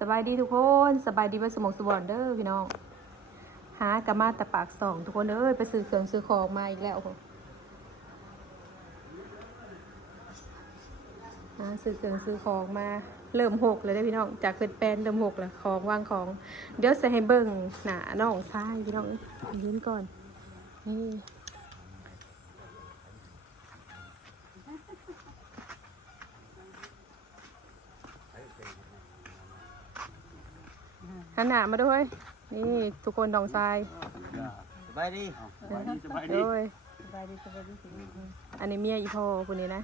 สบายดีทุกคนสบายดีเป็นสมองสบอนเด้อพี่น้องหากะมาแต่ปากสองทุกคนเอ้ยไปซื้อเครื่องซื้อของมาอีกแล้วซื้อเครื่องซื้อของมาเริ่มหกเลยได้พี่น้องจากเป็นแปลนเริ่มหกแล้วของวางของเดี๋ยวจะให้เบิ่งหนาน้องซ้ายพี่น้องยืนก่อนนี่หันหน้ามาด้วยนี่ทุกคนดองทรายสบายดีสบายดีสบายดีด้วยอันนี้เมียอีพ่อคนนี้นะ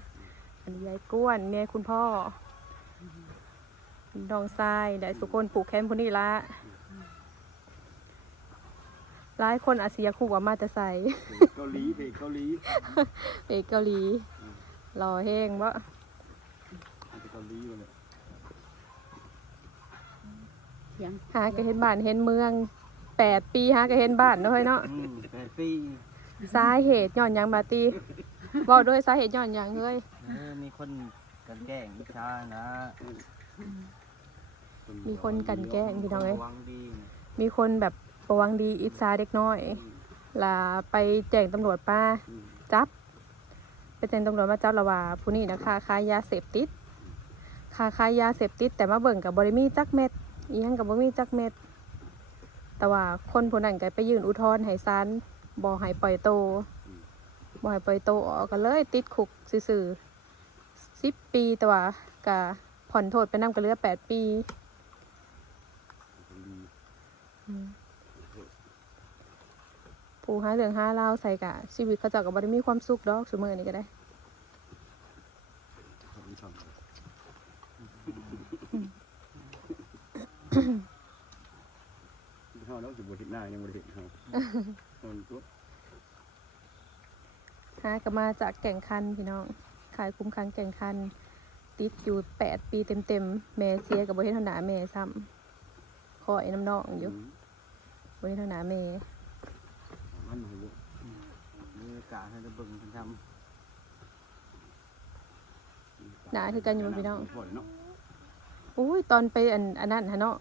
อันนี้ยายก้วนเมียคุณพ่อดองทรายได้ทุกคนปลูกแคมป์คนนี้ละหลายคนอาเซียคู่ว่ามาจะใส่เกาหลีเกาหลี เอกเกาหลีรอแห้งวะเกาหลีเลยหาก็เห็นบ้านเห็นเมือง8 ปีหาก็เห็นบ้านเนาะเฮ้ยเนาะ8 ปีสาเหตุย้อนยังมาตีบอกด้วยสาเหตุย้อนยังเฮ้ยมีคนกันแกล้งอิจฉานะมีคนกันแกล้งพี่น้องเอ้ยมีคนแบบประวังดีอิจฉาเด็กน้อยลาไปแจ้งตำรวจป้าจับไปแจ้งตำรวจมาจับละว่าผู้นี้นะคะค้ายาเสพติดค้ายาเสพติดแต่มาเบิ่งกับบริมีจักเม็ดอีหยังกับบริมีจักเม็ดแต่ว่าคนผู้นั้นก็ไปยื่นอุทธรณ์ให้ศาลบ่ให้ปล่อยโตออกก็เลยติดคุกซื่อ10 ปีแต่ว่าก็ผ่อนโทษไปนำก็เหลือ8 ปีผู้หาเรื่องหาราวใส่กะชีวิตเขาเจ้าก็บ่ได้มีความสุขดอกซุมื้อนี้ก็ได้เขาแล้วสิบทิศหน้ายังบริเห็นเขาหาก็มาจากแก่งคันพี่น้องขายคุ้มคันแก่งคันติดอยู่8 ปีเต็มแม่เสียกับบ่เฮ็ดเท่าหน้าแม่ซ้ำคอยน้ำน้องอยู่บ่เฮ็ดเท่าหน้าแม่มันหัวมีกะให้ได้เบิ่งทำหน้าคือกันอยู่พี่น้องอุ้ยตอนไปอันนั้นฮะเนาะ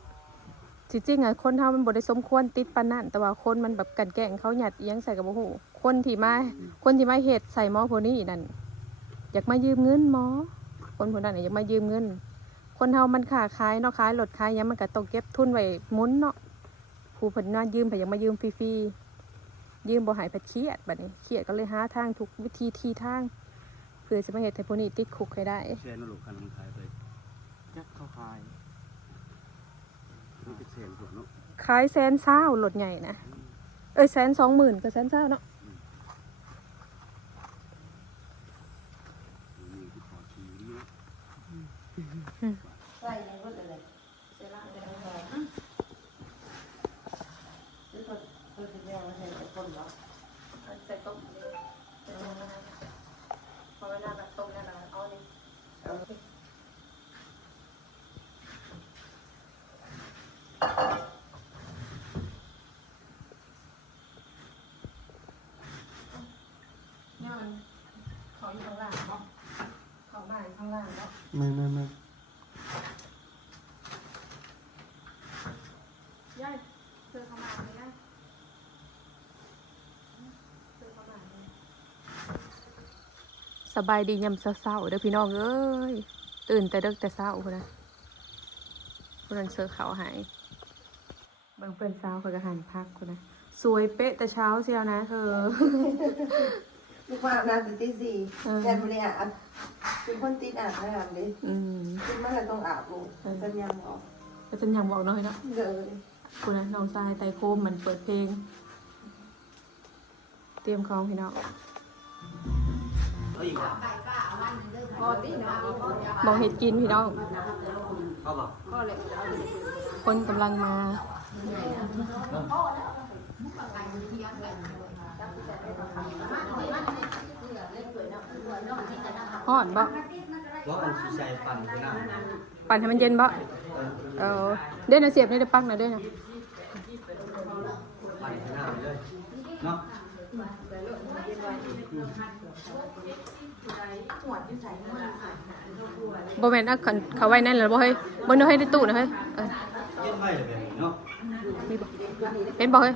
จริงๆอ่ะคนเฮามันบ่ได้สมควรติดปานนั้นแต่ว่าคนมันแบบกันแกล้งเขาหยัดเอียงใส่กับบ่ฮู้คนที่มาเฮ็ดใส่หมอผู้นี้นั่นอยากมายืมเงินหมอคนผู้นั้นอยากมายืมเงินคนเฮามันค้าขายเนาะขายรถขายหยังมันก็ต้องเก็บทุนไว้หมุนเนาะผู้เพิ่นมายืมเพิ่นอยากมายืมฟรีๆยืมบ่ให้เพิ่นเครียดบัดนี้เครียดก็เลยหาทางทุกวิธีที่ทางเพื่อสิมาเฮ็ดให้ผู้นี้ติดคุกให้ได้แชร์นรกคันขายไปจักเข้าขายขาย120,000รถใหญ่นะ120,000ก็120,000เนาะใส่ยังก็เลยใส่ละเลยตัวจะแยกมาใส่ต้มเนาะใส่ต้มเลยใส่ต้มนะพอเวลาแบบต้มแล้วเอานี่ย้อนเขาอยู่ข้างล่างเนาะเขามาอยู่ข้างล่างเนาะไม่ย่ายเจอเขามาไหมย่ายเจอเขามาไหมสบายดียำเศร้าๆเด้อพี่น้องเอ้ยตื่นแต่ดึกแต่เศร้าคนนะคนนั้นเสือเขาหายบางเพื่อนเช้าเขาก็หันพักคนนะสวยเป๊ะแต่เช้าเชียวนะเธอลูกว่าอาบน้ำตี 4แต่ไม่ได้อาบเป็นคนติดอาบน้ำดิคิดว่าเราต้องอาบลูกสัญญาณบอกสัญญาณบอกน้อยเนาะเลยคนนั้นน้องทรายไตโคมมันเปิดเพลงเตรียมของพี่น้องบอกเห็ดกินพี่น้องคนกำลังมาห่อนบ่ปั่นให้มันเย็นบ่เด้นะเสียบนี่ได้ปักนะเด้นะเนาะ หัวที่ใส่มา บ่แม่นเอาเขาไว้นั่นแล้วบ่เฮ้ยบ่ได้ให้ในตู้นะเฮ้ยเย็นไว้เลยแบบนี้เนาะ มีบ่เห็นบ่เฮ้ย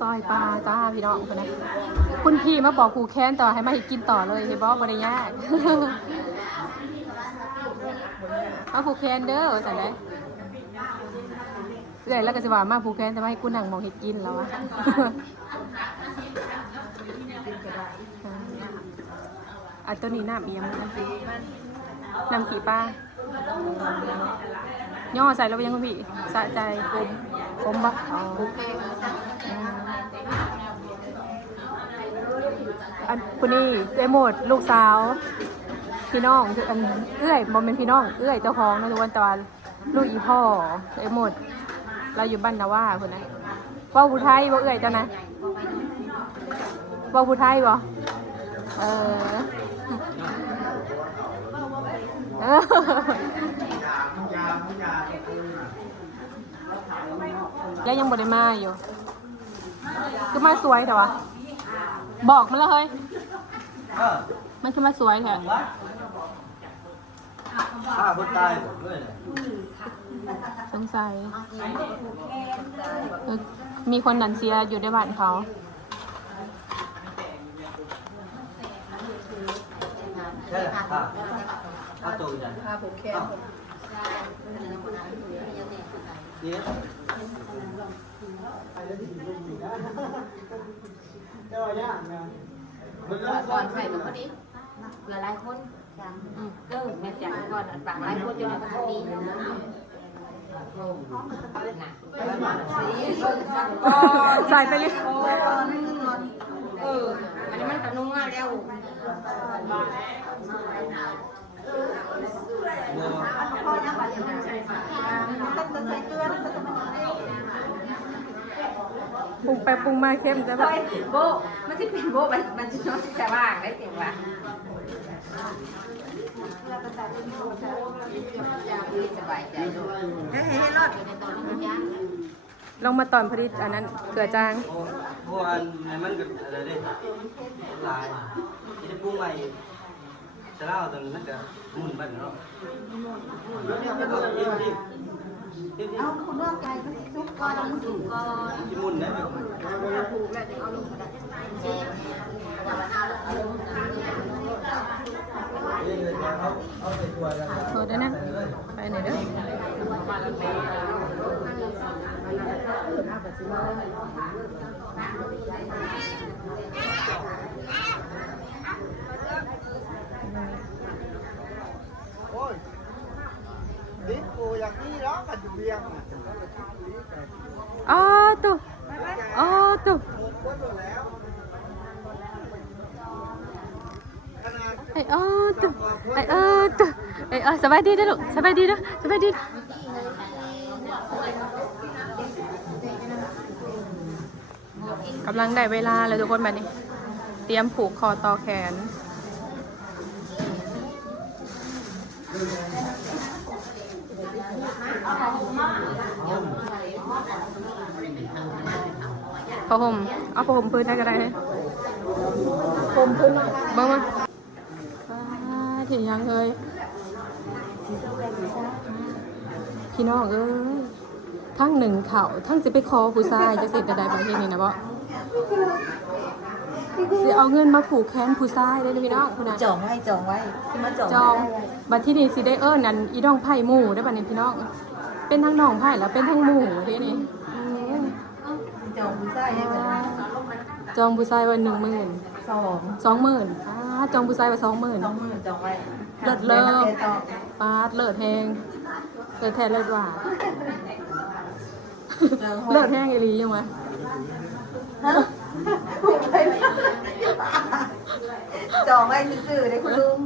ซอยปลาจ้าพี่น้องคนนั้นคุณพี่มาบอกผูแค้นต่อให้มาให้กินต่อเลยเห็นบ่บ่ได้ยากมาผูแค้นเด้อสั่นได้เอื้อยแล้วก็สิว่ามาผูแค้นแต่ว่าให้กูนั่งมองเฮ็ดกินแล้วอะอันตัวนี้น้ำเอียงน้ำขี่ปลาย่อใส่แล้วยังคุณพี่สะใจกลมบักอันคนนี้เอ้หมดลูกสาวพี่น้องคืออันเอื้อยบอมเป็นพี่น้องเอื้อยเจ้าของนะทุกวันตะวันลูกอีพ่อเอ้หมดเราอยู่บ้านนาว่าคนนั้นว่าผู้ไทยว่าเอื้อยเจ้านะว่าผู้ไทยบ่แล้วยังบ่ได้มาอยู่คือมาสวยแต่ว่าบอกมันแล้วเฮ้ยมันคือมาสวยแท้ฆ่าคนตายด้วยสงสัยมีคนนันเซียอยู่ในบ้านเขาใช่ฆ่าตัวอย่างพาผูกแขนนี่ก่อนใส่กับคนนี้หลายคนแม่จังก่อนต่างหลายคนอยู่ในประเทศนี้นะใส่ไปเลยอันนี้มันกับนุ่งง่ายแล้วปรุงไปปรุงมาเข้มจะแบบโบมันจะเป็นโบมันจะน้องจะว่างได้เสียงว่าสบายใจได้เห็นรถ ลงมาตอนผลิตอันนั้นเกลือจางพวกอันไหนมันกับอะไรได้ลายที่ปรุงใหม่จะเล่าตอนนั้นก็มุ่นบ้านเนาะเอาคุณเลือกไก่ก็ซุกก่อนซุกก่อนที่มุ่นได้แบบผูกแล้วจะเอาลงมาได้โทษด้วยนะไปไหนเด้อโอ้ยดิปูอย่างนี้เนาะกันอยู่เบียงตุ๊ตุ๊ตุ๊สบายดีนะลูกสบายดีนะสบายดีกำลังได้เวลาแล้วทุกคนแบบนี้เตรียมผูกคอต่อแขนผ้าห่มเอาผ้าห่มพื้นได้ก็ได้เลยห่มพื้นบ้างมั้ยถึงยังเลยพี่น้องเอ้ยทั้งหนึ่งเข่าทั้งสิไปคอผู้ชายจะเสร็จได้ประเภทนี้นะบ่สิเอาเงินมาผูกแขนผู้ชายได้พี่น้องคุณน่ะจองไว้มาจองบัดที่นี่สิได้นั่นอีน้องไผ่หมู่ได้บัดนี้พี่น้องเป็นทั้งน้องไผ่แล้วเป็นทั้งหมู่เด้นี่จองผู้ชายจองผู้ชายไว้20,000 20,000จองผู้ชายไว้20,000จองไว้เลิศเลิศปาดเลิศแฮงเลิศแท้เลิศว่าเลิศแฮงอีหลียังวะจองไว้ซื่อๆได้คุณลุง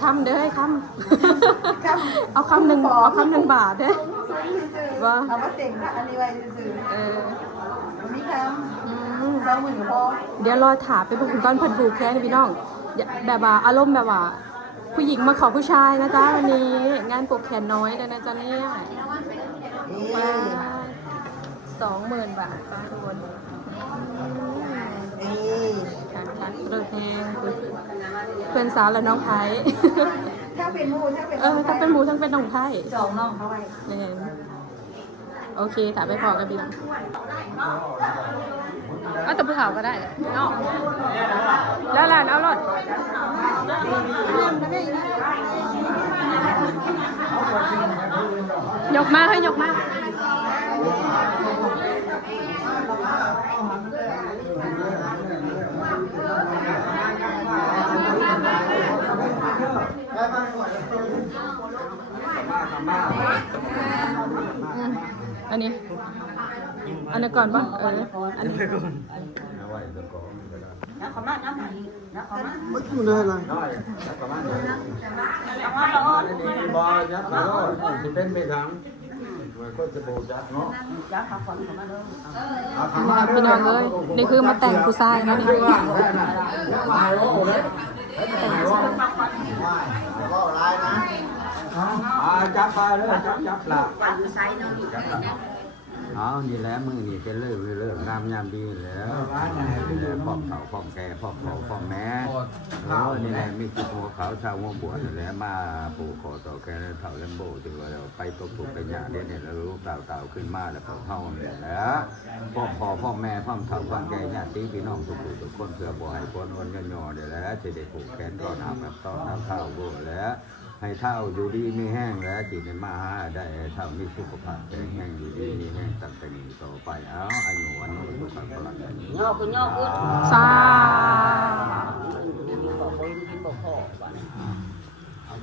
คำเด้อคำเอาคำหนึ่งบาทเด้อว่าเอามาเต่งค่ะอันนี้ไว้ซื่อมีคำ20,000พอเดี๋ยวรอถามไปบอกก้อนผัดผูกแค่นี้พี่น้องแบบว่าอารมณ์แบบว่าผู้หญิงมาขอผู้ชายนะจ๊ะวันนี้งานปลูกแขนน้อยเลยนะจ๊ะเนี่ย 20,000 บาทจ้าทุกคน นี่ ค่ะเลิศแฮงเพื่อนสาวและน้องไผ่ ถ้าเป็นหมูถ้าเป็น ทั้งเป็นหมูทั้งเป็นน้องไผ่ สองน้องเขาไว้ นี่โอเคถามไปพอกันพี่น้องเอาแต่ผู้สาวก็ได้เนาะแล้วหลานเอารถยกมาให้ยกมาอันนี้ก่อนป่ะอันนี้ มันได้อะไร บอยยักษ์แล้วจะเป็นไปทางก็จะโบยักษ์เนาะ พี่น้องเอ้ยนี่คือมาแต่งผู้ชายนะนี่ ก็ร้ายนะ จับไปเลยจับหลับนี่แหละมือนี่เป็นเรื่องงามยามดีแล้วพ่อเขาพ่อแก่พ่อเขาพ่อแม่นี่แหละมีคือหัวเขาชาวหัวบวชนี่แหละมาปลูกขอต่อแก่เท่าเลมโบถึงว่าเราไปตกถูกเป็นอย่างนี้เนี่ยเรารู้เต่าขึ้นมาแล้วเท่าเนี่ยแล้วพ่อแม่พ่อเฒ่าพ่อแก่ญาติพี่น้องทุกคนเพื่อบ่ให้คนวันย่อเดี๋ยวแล้วจะได้ผูกแขนก็น้ำแบบต้อนน้ำเท่าโบแล้วให้เท่าอยู่ดีมีแห้งแล้วจิตมาได้เท่ามีสุขภาพแข็งแรงอยู่ดีมีแห้งตั้งแต่นี้ต่อไปเอาอายุวันนู้นทุกคนพลังงอกเป็นงอก ซา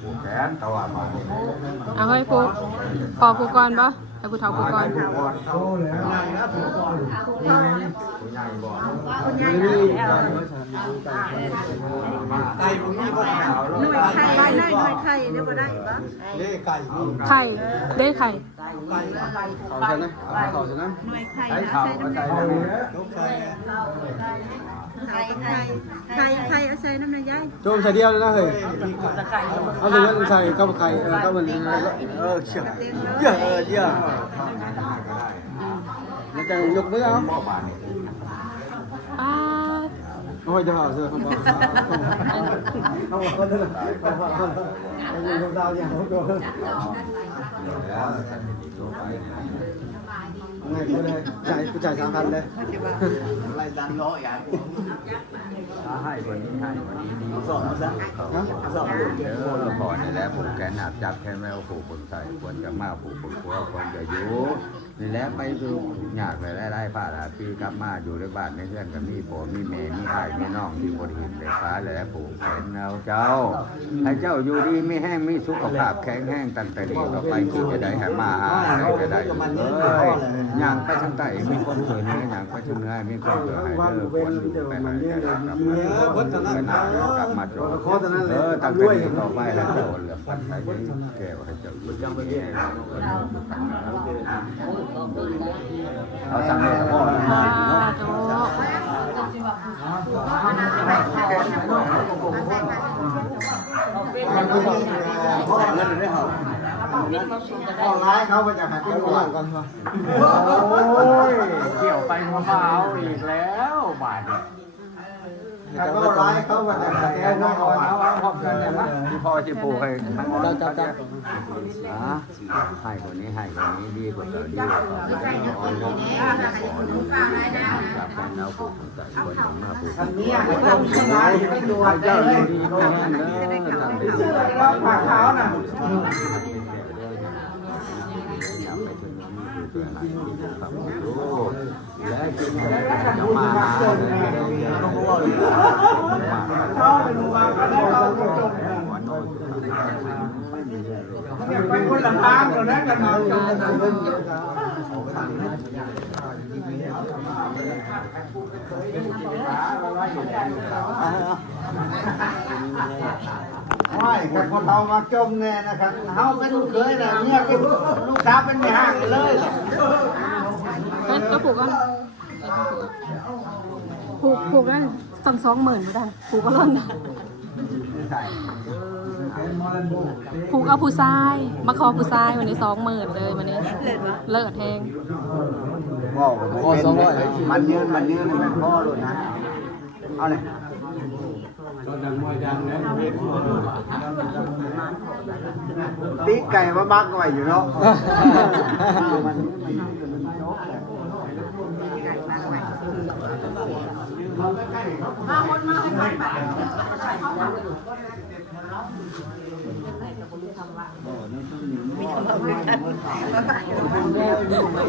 ผูกแขนตัวมา เอาให้ผู้พอผู้ก่อนป่ะให้ผู้เฒ่าผู้ก่อน โตแล้วผู้ใหญ่บ่ไก่ผมมีบ่ขาว หน่วยไข่ได้หน่วยไข่เนี่ยบ่ได้ปะ เล่ไก่ ไข่ได้ไข่ เขาใช่ไหมเขาใช่ไหม หน่วยไข่ ไก่ นะ ขาว ใช้ ก็ น้ำ ใจ ยา ได้ ลูกไก่ ไข่เอาใช้น้ำยา โจมใส่เดียวเลยนะเฮ้ยเอาแต่ยังใส่กับไก่ก็มันเชื่อเยอะเยอะมันจะยกมือเอา ป้า โอ้ยจะหาเสื้อเขาบอกเขาบอกเขาเถอะเขาบอกเขาอยู่กับเราอย่างเขาโดนไงเขาเลยจ่าย3,000เลยไล่ดันล้ออย่าง ให้วันนี้ดีสอนซะพอนี่แหละผูกแขนหักจับแค่แมวผูกคนใส่ควรจะมาผูกคนกลัวควรจะอยู่นี่แหละไปดูอยากเลยไล่ผ้าปีกลับมาอยู่ในบ้านในเพื่อนกับมีพ่อมีแม่มีไอ้มีน้องที่บริหินเด็กฟ้าเลยผูกแขนเอาเจ้าให้เจ้าอยู่ดีไม่แห้งมีสุขภาพแข็งแห้งตั้งแต่นี้ต่อไปที่จะได้ให้มาจะได้ย่างไปทางใต้มีคนสวยนี่ย่างไปทางเหนือมีคนสวยให้เด้อควรอยู่ไปให้ได้กลับมา กลับมาจอดตั้งแต่นี้ต่อไปแล้วเจ้าเหลือปันไปแก้วให้เจ้าอยู่ยังไม่แย่เอาสั่งเลยพ่อ ป้าโต เขาเงินได้เหรอเขาร้ายเขาไปจากหาที่ก่อนก่อนวะ โอ้ยเกี่ยวไปเบาๆอีกแล้วบาทเนี่ย เขาร้ายเขาไปจากหาที่ก่อนเขาพร้อมกันเลยมั้ย ที่พ่อที่ปู่ให้ทั้งหมด จับให้คนนี้ดีกว่าเดิมดีกว่าอ่อนลงจับแขนเอาผูกใส่คนมาผูก อันนี้ไม่ต้องทำร้ายไม่ดู เจ้าอยู่ดีไม่แห้งเด้อตั้งแต่นี้ ปากขาวน่ะ และกินอะไรก็มาไปคนละทางเลยนะกันเอาไม่กับคนเรามาจมแน่นะครับเฮาเป็นลูกเคยนะเนี่ยเป็นลูกสาวเป็นไม่ห่างกันเลย ก็ผูกกันผูกนั่นตั้ง20,000ไม่ได้ผูกก็ล้นผูกเอาผู้ชายมาขอผู้ชายวันนี้20,000เลยวันนี้เลิศแทง ว่าก็บ่เป็นมันยืนมันพ่อเลยนะเอาเลยตีไก่มาบักไว้อยู่เนาะ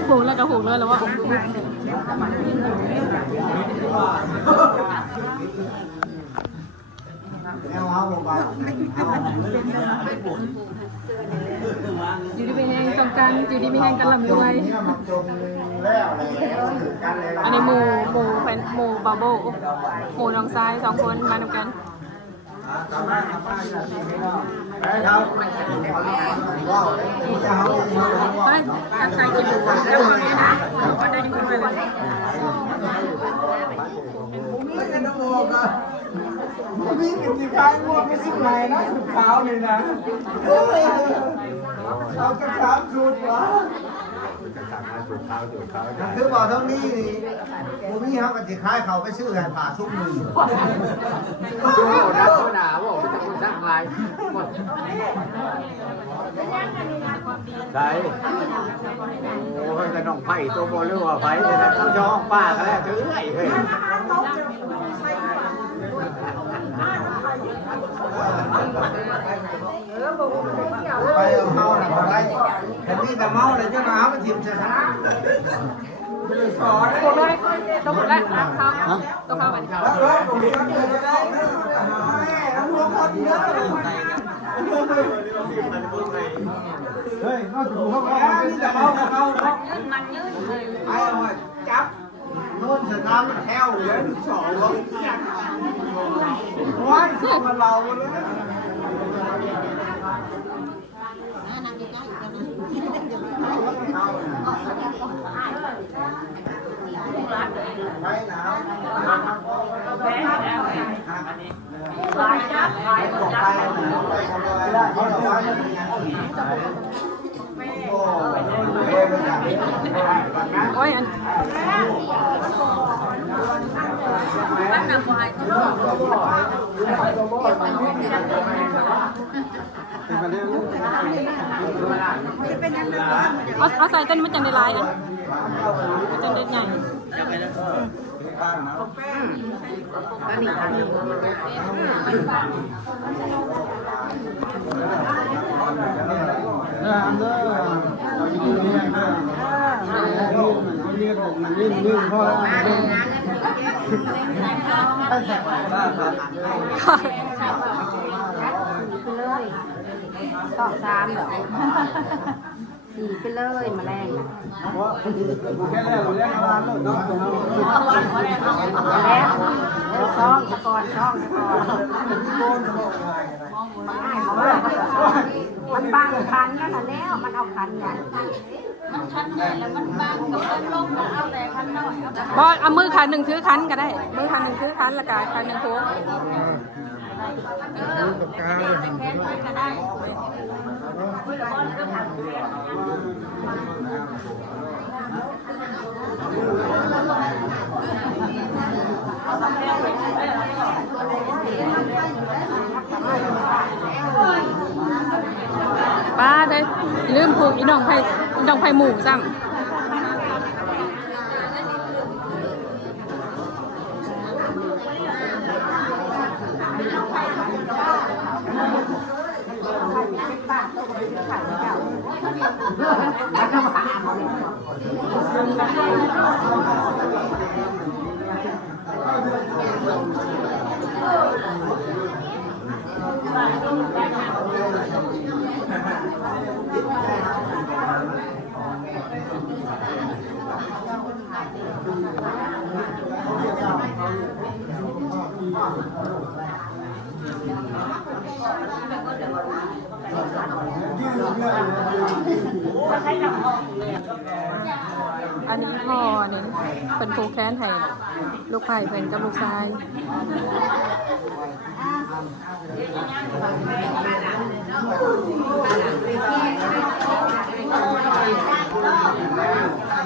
ผูกแล้วก็ผูกเลยแล้วว่า อยู่ดีไม่แห้งต้องการอยู่ดีไม่แห้งกันลำด้วยอันนี้หมูเป็นหมูบาโบหมูน้องซ้าย2 คนมานำกันไปทักทายกินหมูแล้วคนนี้นะคนได้ยินคนเลยมีกิจการวัวไม่สิบไหนนะสุดขาวเลยนะเอากระถางสูตรเหรอคือบอกเท่านี้นี่ผมมีเขาก็จะขายเขาไปซื้อแหวนผ่าชุบมือช่วงนักหนาว่าจะคนสร้างลายใช่โอ้ยกระน้องไผ่ตัวโบเรื่องว่าไผ่เลยนะต้องย้องป้าก็แล้วถือไอ้เฮ้ยไปเอาเมาหนักอะไรแต่พี่แต่เมาเลยจะมามันทิมจะทำ ผูกเลยต้องผูกแล้วต้องเข้าไปเฮ้ยนอกจากเขาพี่แต่เมามันยืนไอ้เอาจับโน่นสนามแถวเลยสองรถว้ายมันเราเลย โอ้ยอันเอาใส่ต้นมันจะได้ลายอ่ะมันจะได้ใหญ่ต่อ3เหรอ4ไปเลยแมลงแค่แล้วแล้วร้านรถเนาะ แล้วช่องตะกอนมันบางคันนั่นแหละแล้วมันเอาคันใหญ่มันคันใหญ่แล้วมันบางกับมันลงมันเอาแต่คันน้อยบอเอามือขาหนึ่งถือคันก็ได้มือขาหนึ่งถือคันแล้วก็ขาหนึ่งโค้งป้าได้ลืมผูกอีน้องไผ่หมูซ้ำอันนี้พ่อนี่เป็นผูกแขนให้ลูกไผ่เป็นกับลูกชาย ใ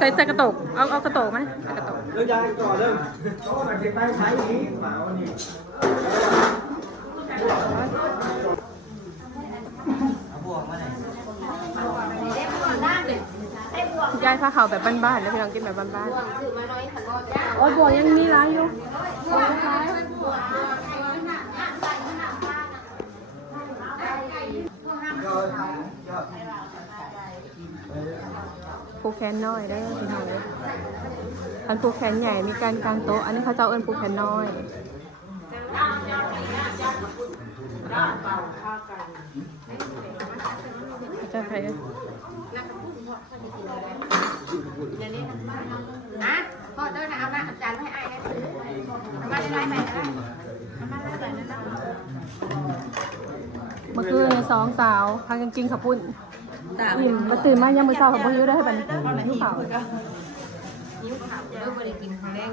ส่กระตกเอากระตกไหมใส่กระตก เรื่องยายก่อนเริ่มโอ้มันจะไปใช้นี้หมาวันนี้ เอาบวกมาไหน ยายพาเขาแบบบ้านๆแล้วพี่น้องกินแบบบ้านๆโอ้ยบัวยังมีร้านอยู่ผูกแขนน้อยได้อพี่น้องเลยอันผูกแขนใหญ่มีการกางโต๊ะอันนี้เขาเจ้าเอิ้นผูกแขนน้อยเจ้าใครเอ้ย นะพ่อเดินเอาละอาจารย์ให้ไอ้นะมาได้ไรไหมมาได้เลยนะ เมื่อคืนใน2 สาวพากันกินข้าวปุ้นอิ่มมาตื่นมายังมื้อเช้าข้าวปุ้นอยู่ได้ให้บัดนี้หิวข้าว นิ้วขาวเลิกไปกินแรง